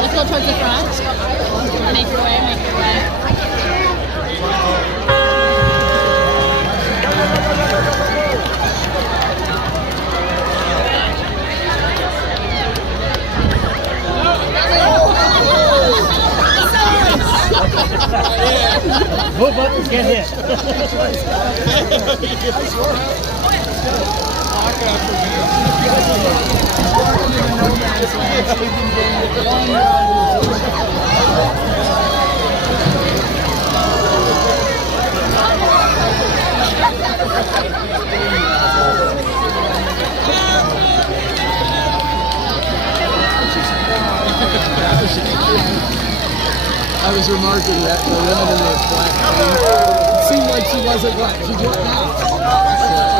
Let's go towards the front. Make your way, make your way. Move up and get hit. I was remarking that the woman in the black, it seemed like she wasn't black. She just